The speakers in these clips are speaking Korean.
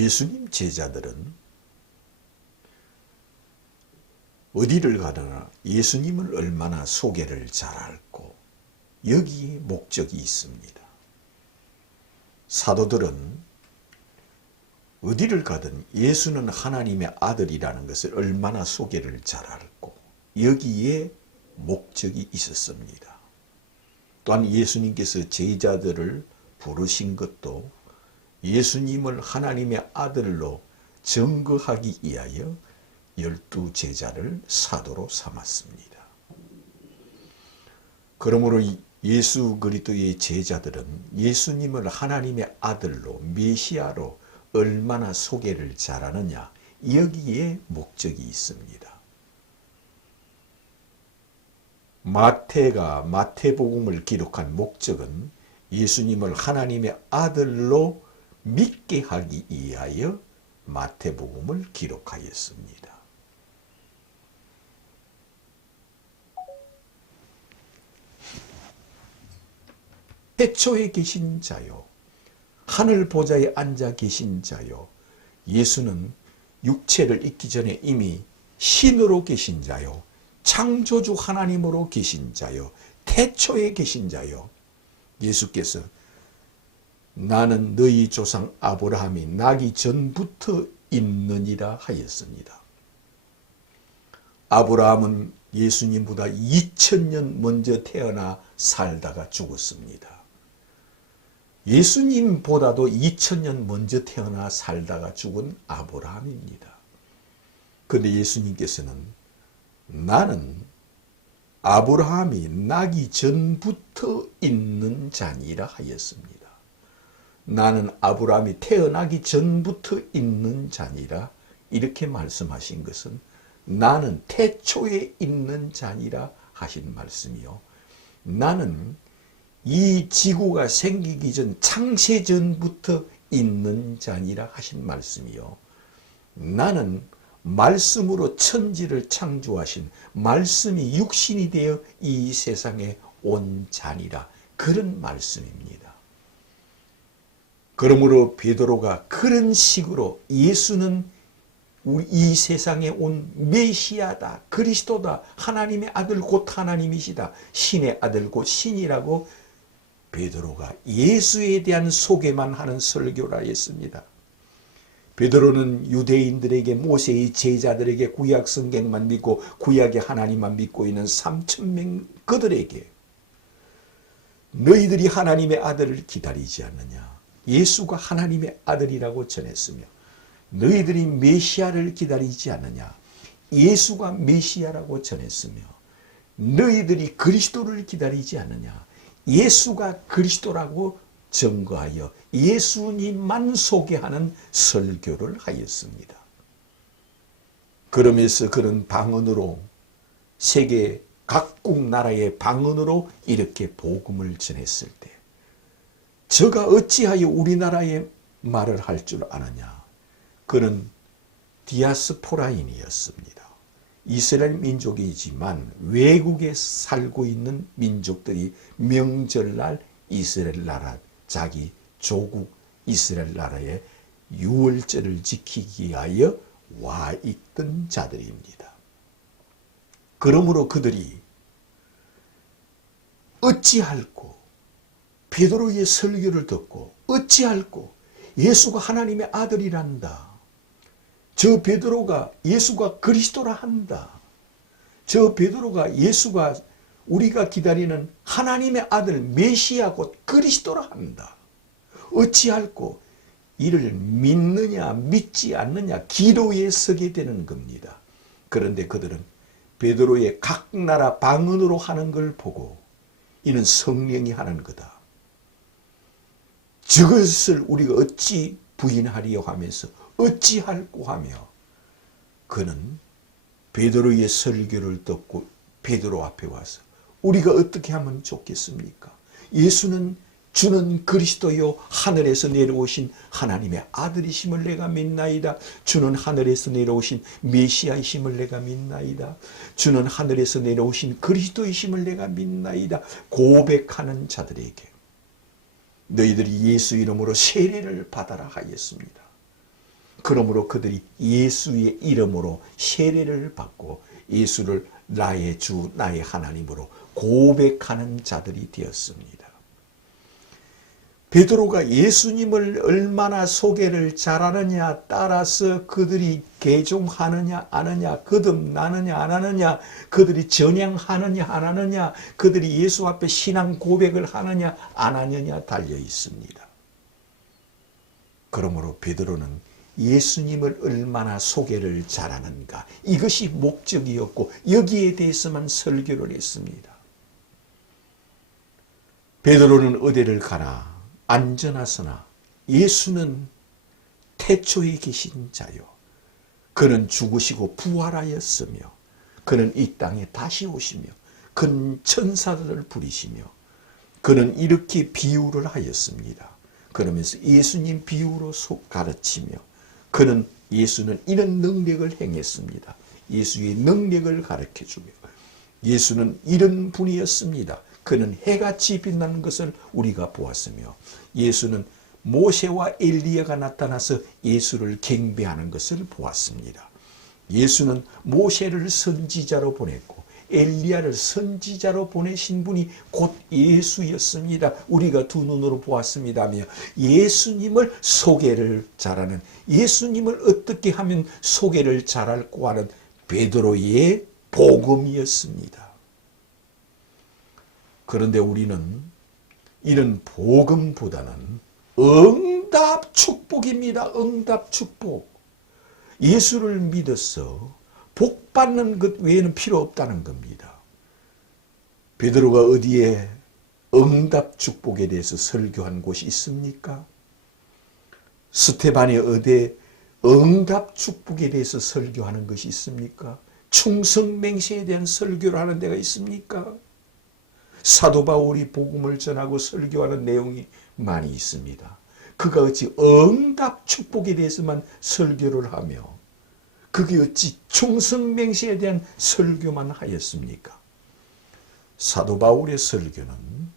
예수님 제자들은 어디를 가더나 예수님을 얼마나 소개를 잘 알고 여기에 목적이 있습니다. 사도들은 어디를 가든 예수는 하나님의 아들이라는 것을 얼마나 소개를 잘 알고 여기에 목적이 있었습니다. 또한 예수님께서 제자들을 부르신 것도 예수님을 하나님의 아들로 증거하기 위하여 12 제자를 사도로 삼았습니다. 그러므로 예수 그리스도의 제자들은 예수님을 하나님의 아들로 메시아로 얼마나 소개를 잘하느냐 여기에 목적이 있습니다. 마태가 마태복음을 기록한 목적은 예수님을 하나님의 아들로 믿게 하기 위하여 마태복음을 기록하였습니다. 태초에 계신 자요, 하늘 보좌에 앉아 계신 자요, 예수는 육체를 입기 전에 이미 신으로 계신 자요, 창조주 하나님으로 계신 자요, 태초에 계신 자요. 예수께서 나는 너희 조상 아브라함이 나기 전부터 있느니라 하였습니다. 아브라함은 예수님보다 2000년 먼저 태어나 살다가 죽었습니다. 예수님보다도 2000년 먼저 태어나 살다가 죽은 아브라함입니다. 그런데 예수님께서는 나는 아브라함이 나기 전부터 있는 자니라 하였습니다. 나는 아브라함이 태어나기 전부터 있는 자니라 이렇게 말씀하신 것은 나는 태초에 있는 자니라 하신 말씀이요. 나는 이 지구가 생기기 전 창세 전부터 있는 자니라 하신 말씀이요. 나는 말씀으로 천지를 창조하신 말씀이 육신이 되어 이 세상에 온 자니라 그런 말씀입니다. 그러므로 베드로가 그런 식으로 예수는 우리 이 세상에 온 메시아다, 그리스도다, 하나님의 아들 곧 하나님이시다, 신의 아들 곧 신이라고 베드로가 예수에 대한 소개만 하는 설교라 했습니다. 베드로는 유대인들에게 모세의 제자들에게 구약 성경만 믿고 구약의 하나님만 믿고 있는 3000명 그들에게 너희들이 하나님의 아들을 기다리지 않느냐, 예수가 하나님의 아들이라고 전했으며 너희들이 메시아를 기다리지 않느냐, 예수가 메시아라고 전했으며 너희들이 그리스도를 기다리지 않느냐, 예수가 그리스도라고 증거하여 예수님만 소개하는 설교를 하였습니다. 그러면서 그런 방언으로 세계 각국 나라의 방언으로 이렇게 복음을 전했을 때 저가 어찌하여 우리나라의 말을 할 줄 아느냐. 그는 디아스포라인이었습니다. 이스라엘 민족이지만 외국에 살고 있는 민족들이 명절날 이스라엘 나라 자기 조국 이스라엘 나라의 유월절을 지키기 위하여 와 있던 자들입니다. 그러므로 그들이 어찌할꼬 베드로의 설교를 듣고 어찌할꼬 예수가 하나님의 아들이란다. 저 베드로가 예수가 그리스도라 한다. 저 베드로가 예수가 우리가 기다리는 하나님의 아들 메시아 곧 그리스도라 한다. 어찌할꼬 이를 믿느냐 믿지 않느냐 기로에 서게 되는 겁니다. 그런데 그들은 베드로의 각 나라 방언으로 하는 걸 보고 이는 성령이 하는 거다. 저것을 우리가 어찌 부인하리요 하면서 어찌할꼬 하며 그는 베드로의 설교를 듣고 베드로 앞에 와서 우리가 어떻게 하면 좋겠습니까? 예수는 주는 그리스도요 하늘에서 내려오신 하나님의 아들이심을 내가 믿나이다. 주는 하늘에서 내려오신 메시아이심을 내가 믿나이다. 주는 하늘에서 내려오신 그리스도이심을 내가 믿나이다. 고백하는 자들에게 너희들이 예수 이름으로 세례를 받아라 하였습니다. 그러므로 그들이 예수의 이름으로 세례를 받고 예수를 나의 주 나의 하나님으로 고백하는 자들이 되었습니다. 베드로가 예수님을 얼마나 소개를 잘하느냐 따라서 그들이 개종하느냐 안 하느냐, 거듭나느냐 안 하느냐, 그들이 전향하느냐 안 하느냐, 그들이 예수 앞에 신앙 고백을 하느냐 안 하느냐 달려 있습니다. 그러므로 베드로는 예수님을 얼마나 소개를 잘하는가, 이것이 목적이었고 여기에 대해서만 설교를 했습니다. 베드로는 어디를 가나 안전하서나 예수는 태초에 계신 자요, 그는 죽으시고 부활하였으며 그는 이 땅에 다시 오시며 그는 천사들을 부리시며 그는 이렇게 비유를 하였습니다. 그러면서 예수님 비유로 가르치며 그는 예수는 이런 능력을 행했습니다. 예수의 능력을 가르쳐주며 예수는 이런 분이었습니다. 그는 해같이 빛나는 것을 우리가 보았으며 예수는 모세와 엘리야가 나타나서 예수를 경배하는 것을 보았습니다. 예수는 모세를 선지자로 보냈고 엘리야를 선지자로 보내신 분이 곧 예수였습니다. 우리가 두 눈으로 보았습니다며 예수님을 소개를 잘하는, 예수님을 어떻게 하면 소개를 잘할고 하는 베드로의 복음이었습니다. 그런데 우리는 이런 복음보다는 응답 축복입니다. 응답 축복. 예수를 믿어서 복 받는 것 외에는 필요 없다는 겁니다. 베드로가 어디에 응답 축복에 대해서 설교한 곳이 있습니까? 스테반이 어디에 응답 축복에 대해서 설교하는 것이 있습니까? 충성맹세에 대한 설교를 하는 데가 있습니까? 사도 바울이 복음을 전하고 설교하는 내용이 많이 있습니다. 그가 어찌 응답 축복에 대해서만 설교를 하며 그게 어찌 충성맹세에 대한 설교만 하였습니까? 사도 바울의 설교는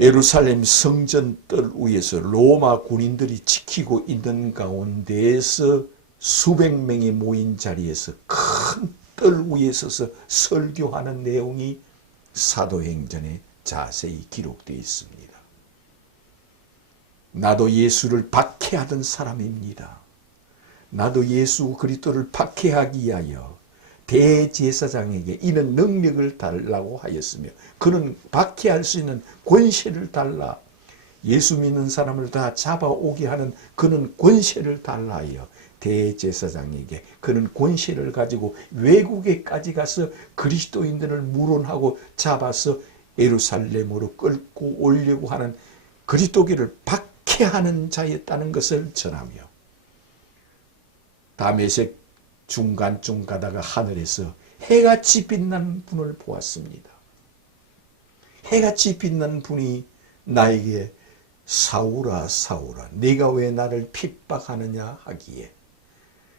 예루살렘 성전 뜰 위에서 로마 군인들이 지키고 있는 가운데에서 수백 명이 모인 자리에서 큰 뜰 위에 서서 설교하는 내용이 사도행전에 자세히 기록되어 있습니다. 나도 예수를 박해하던 사람입니다. 나도 예수 그리스도를 박해하기 위하여 대제사장에게 이런 능력을 달라고 하였으며 그는 박해할 수 있는 권세를 달라, 예수 믿는 사람을 다 잡아오게 하는 그는 권세를 달라 하여 대제사장에게 그는 권세를 가지고 외국에까지 가서 그리스도인들을 물론하고 잡아서 예루살렘으로 끌고 오려고 하는 그리스도교를 박해하는 자였다는 것을 전하며 다메섹 중간쯤 가다가 하늘에서 해같이 빛난 분을 보았습니다. 해같이 빛난 분이 나에게 사울아 사울아 네가 왜 나를 핍박하느냐 하기에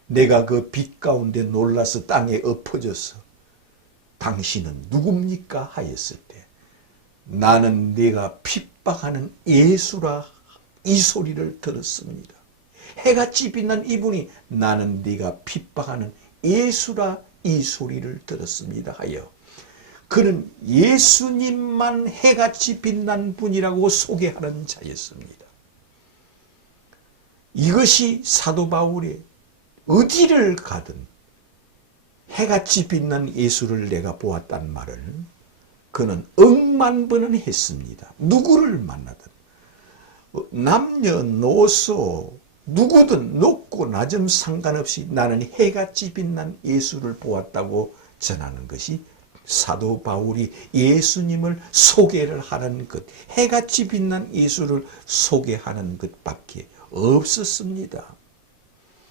내가 그 빛 가운데 놀라서 땅에 엎어져서 당신은 누굽니까 하였을 때 나는 네가 핍박하는 예수라 이 소리를 들었습니다. 해같이 빛난 이분이 나는 네가 핍박하는 예수라 이 소리를 들었습니다 하여 그는 예수님만 해같이 빛난 분이라고 소개하는 자였습니다. 이것이 사도 바울의 어디를 가든 해같이 빛난 예수를 내가 보았단 말을 그는 억만번은 했습니다. 누구를 만나든 남녀노소 누구든 높고 낮음 상관없이 나는 해같이 빛난 예수를 보았다고 전하는 것이 사도 바울이 예수님을 소개를 하는 것, 해같이 빛난 예수를 소개하는 것밖에 없었습니다.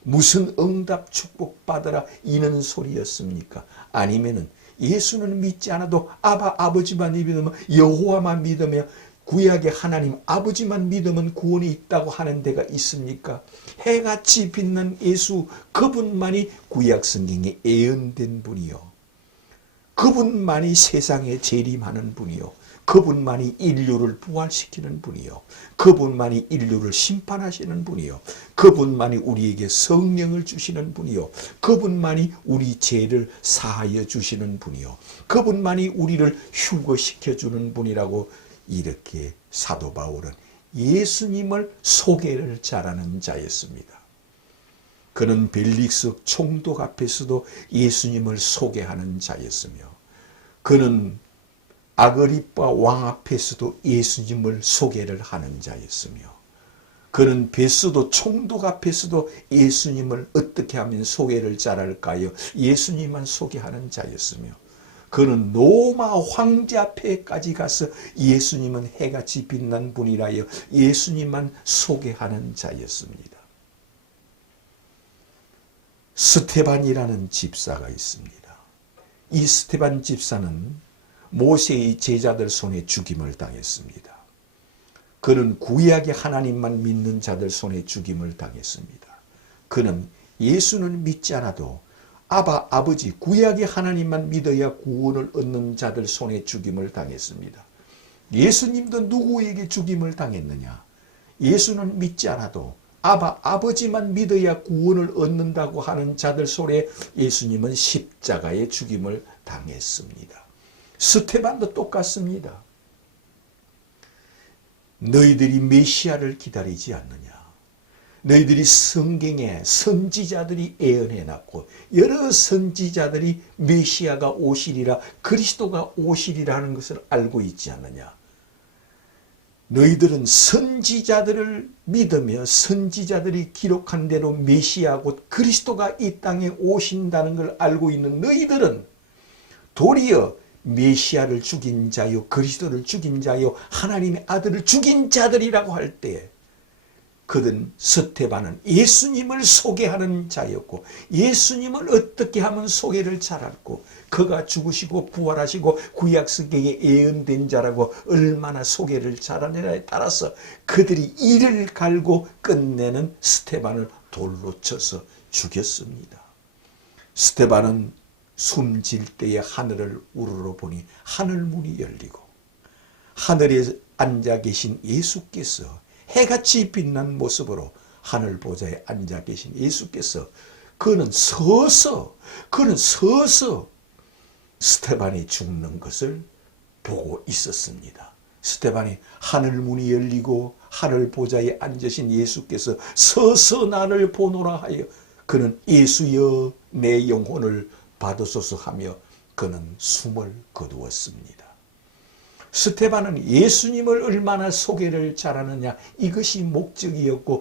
무슨 응답 축복 받으라 이런 소리였습니까? 아니면은 예수는 믿지 않아도 아버지만 믿으면 여호와만 믿으며 구약의 하나님 아버지만 믿으면 구원이 있다고 하는 데가 있습니까? 해같이 빛난 예수 그분만이 구약 성경에 예언된 분이요. 그분만이 세상에 재림하는 분이요. 그분만이 인류를 부활시키는 분이요. 그분만이 인류를 심판하시는 분이요. 그분만이 우리에게 성령을 주시는 분이요. 그분만이 우리 죄를 사하여 주시는 분이요. 그분만이 우리를 휴거시켜 주는 분이라고 이렇게 사도 바울은 예수님을 소개를 잘하는 자였습니다. 그는 벨릭스 총독 앞에서도 예수님을 소개하는 자였으며, 그는 아그리빠 왕 앞에서도 예수님을 소개를 하는 자였으며, 그는 베스도 총독 앞에서도 예수님을 어떻게 하면 소개를 잘할까요? 예수님만 소개하는 자였으며, 그는 로마 황제 앞에까지 가서 예수님은 해같이 빛난 분이라여 예수님만 소개하는 자였습니다. 스테반이라는 집사가 있습니다. 이 스테반 집사는 모세의 제자들 손에 죽임을 당했습니다. 그는 구약의 하나님만 믿는 자들 손에 죽임을 당했습니다. 그는 예수는 믿지 않아도 아버지 구약의 하나님만 믿어야 구원을 얻는 자들 손에 죽임을 당했습니다. 예수님도 누구에게 죽임을 당했느냐? 예수는 믿지 않아도 아버지만 믿어야 구원을 얻는다고 하는 자들 손에 예수님은 십자가의 죽임을 당했습니다. 스테반도 똑같습니다. 너희들이 메시아를 기다리지 않느냐? 너희들이 성경에 선지자들이 예언해놨고 여러 선지자들이 메시아가 오시리라, 그리스도가 오시리라는 것을 알고 있지 않느냐? 너희들은 선지자들을 믿으며 선지자들이 기록한 대로 메시아 곧 그리스도가 이 땅에 오신다는 걸 알고 있는 너희들은 도리어 메시아를 죽인 자요, 그리스도를 죽인 자요, 하나님의 아들을 죽인 자들이라고 할 때 그든 스테반은 예수님을 소개하는 자였고 예수님을 어떻게 하면 소개를 잘했고 그가 죽으시고 부활하시고 구약성경에 예언된 자라고 얼마나 소개를 잘하느냐에 따라서 그들이 이를 갈고 끝내는 스테반을 돌로 쳐서 죽였습니다. 스테반은 숨질 때에 하늘을 우러러 보니 하늘문이 열리고 하늘에 앉아 계신 예수께서 해같이 빛난 모습으로 하늘 보좌에 앉아 계신 예수께서 그는 서서 스테반이 죽는 것을 보고 있었습니다. 스테반이 하늘문이 열리고 하늘 보좌에 앉으신 예수께서 서서 나를 보노라 하여 그는 예수여 내 영혼을 받으소서 하며 그는 숨을 거두었습니다. 스테반은 예수님을 얼마나 소개를 잘하느냐 이것이 목적이었고